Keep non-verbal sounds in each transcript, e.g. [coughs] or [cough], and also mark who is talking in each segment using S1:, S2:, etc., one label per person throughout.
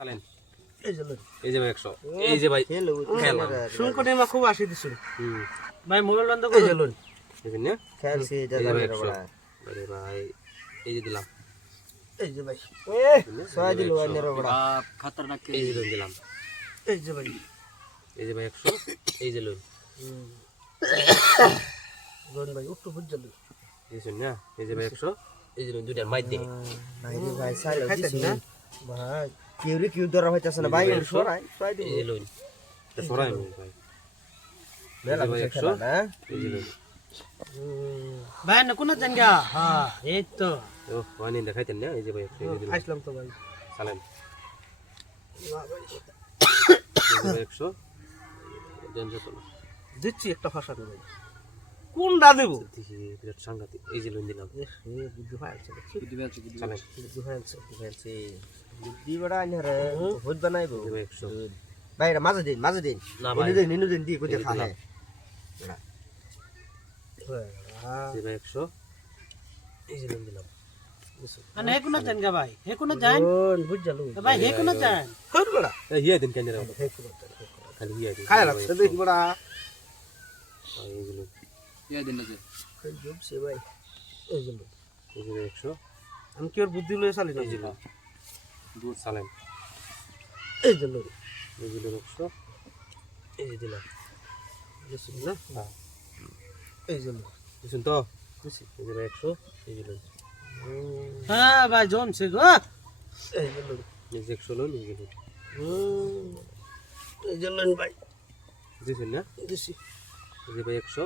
S1: চালেন
S2: এই যে লোক।
S1: এই যে ভাই একশো এই যে ভাই
S3: খেলা
S2: শুনকটে মা খুব আসি দিছিল ভাই মোবাইল বন্ধ করে
S3: যে
S1: দেখেন না
S3: খেলছি এটা
S1: এই যে
S3: জানি
S1: ভাই
S3: রে
S1: একশো
S3: বড়া
S1: আরে ভাই এই যে দিলাম
S2: এই যে ভাই
S3: এ ছয় দিল আইনে রে
S4: খতরনাক
S1: এই যে দিলাম
S2: এই যে ভাই
S1: এই যে ভাই একশো এই যে লোন
S2: লোন ভাই উঠতে বুঝছিল
S1: দেখছেন না এই যে ভাই একশো এই যে লোন দুইটার মাইর দিই
S3: ভাই ভাই সাইল
S2: খাইতেন
S3: ভাই কিউ রে কিউ ধরা হইতাছে না। ভাই সরাই
S1: এই যে লোন এটা সরাই ভাই।
S3: বেলা
S1: ভাই
S3: বসে
S1: একশো।
S3: খেলা না
S1: এই যে লোন
S2: ভাই না কোন জানগা হ্যাঁ এই তো।
S1: ও ওয়ানি দেখাইতেন না? এই যে ভাই
S2: আসলাম তো ভাই। [coughs]
S1: ভাই একশো। দেন যত
S2: দিচ্ছি একটা ফাঁসা ভাই কোনটা দেব?
S1: দেখি বিরাট সাংঘাতিক। এই যে লোন দিলাম
S2: বুদ্ধি হয়ে আছে
S4: দিবে আছে দিবে
S1: চালেন
S2: বুদ্ধি হয়ে আছে
S3: খেলছি বুদ্ধি বড়া আইনে রে বহুত বানাইবো।
S1: ভাই
S3: এটা মাঝে দিন মাঝে দিন।
S1: না ভাই।
S3: দিন ইনু দিন দি কই
S1: এই যে
S3: খালে
S1: দিলাম। এই যে ভাই একশো এই যে লোন দিলাম
S2: মানে হে কোন জানগা ভাই হে কোন জান
S3: বুঝজালু
S2: ভাই হে কোন জান
S3: হর বড়া
S1: এই দিন কেন রে?
S3: হে কোন
S1: খালি হিয়া দিন।
S3: খায় রাখছে দেখ বড়া।
S1: এই যে লোন
S4: ইয়া দিন আছে
S3: জুবছে ভাই
S2: এই যে
S1: ভাই একশো
S2: আমি কি ওর বুদ্ধি লয়ে চালি না
S1: লোন দূর চালেন
S2: এই যে
S1: লোন একশো এই দিলাম
S2: বুঝছিস না
S1: হ্যাঁ
S2: এই লোক
S1: বুঝছেন তো যে ভাই একশো এই লোন
S2: হ্যাঁ ভাই জমছে গো এই যে
S1: একশো লোন এই যে
S2: এই যে ভাই
S1: বুঝছেন না
S2: দিছি
S1: ভাই একশো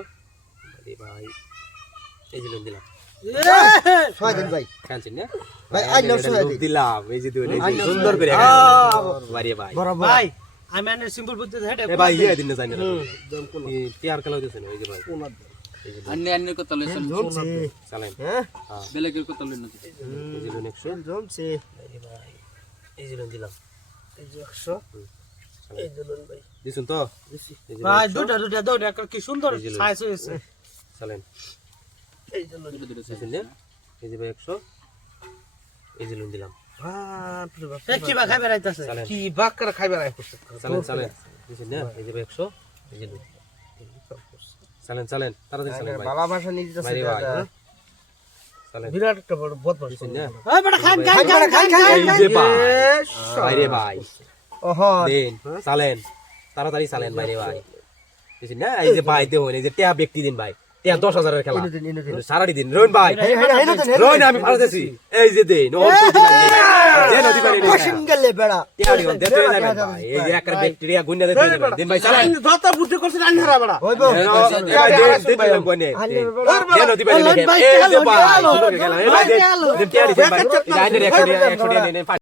S1: আরে ভাই এই যে লোন দিলাম
S3: ছয় দিন ভাই
S1: কাঁচেন না
S3: ভাই, আই দিন।
S1: দিলাম এই যে দুই সুন্দর করে বাড়ি ভাই
S3: বরাবর
S2: ভাই আমি এনে সিম্পল বুদ্ধি হেডে
S1: এ ভাই ইয়ে দিন না জানি না
S2: দম কোন
S1: এই তিয়ার খেলা হইতেছে না যে ভাই
S2: কোন
S1: এই যে
S4: আন্নে আন্নের লইছেন
S3: জমছে
S1: চালেন
S3: হ্যাঁ
S1: হ্যাঁ
S4: বেলেগের
S1: এই যে লোন
S3: জমছে
S1: ভাই এই যে লোন দিলাম
S2: এই যে একশো এই যে লোন ভাই
S1: দিছুন তো
S2: ভাই দুটা দুটা দুটা কি সুন্দর। সাইজ হয়েছে
S1: চালেন
S2: এই যে লোন
S1: দিছুন না এই যে ভাই একশো এই যে লোন দিলাম
S2: বাপ রে বাপ কি বা খাইবে রাইতাছে
S1: চালেন।
S2: কি বাক করে খাইবে রাইতাছে
S1: চালেন চালেন দিছুন না এই যে ভাই একশো এই যে লোন চালেন চালেন তাড়াতাড়ি চালেন ভাই
S3: বাবা ভাষা নিয়ে দিতেছে
S1: ভাই ভাই চালেন
S2: বিরাট একটা বড় বদমাশ
S1: দিছুন না
S2: এই বেটা খান খান খান খান
S1: এই যে ভাই বাইরে ভাই দিন চালেন তাড়াতাড়ি চালেন বাইরে ভাই বুঝছেন না এই যে ভাই দেবেন এই যে টেয়া ব্যক্তি দিন ভাই টেয়া দশ হাজারের খেলা সারাটি দিন রোহন ভাই রোহন আমি যাবেন ভাই এই যে দিন দেন ভাই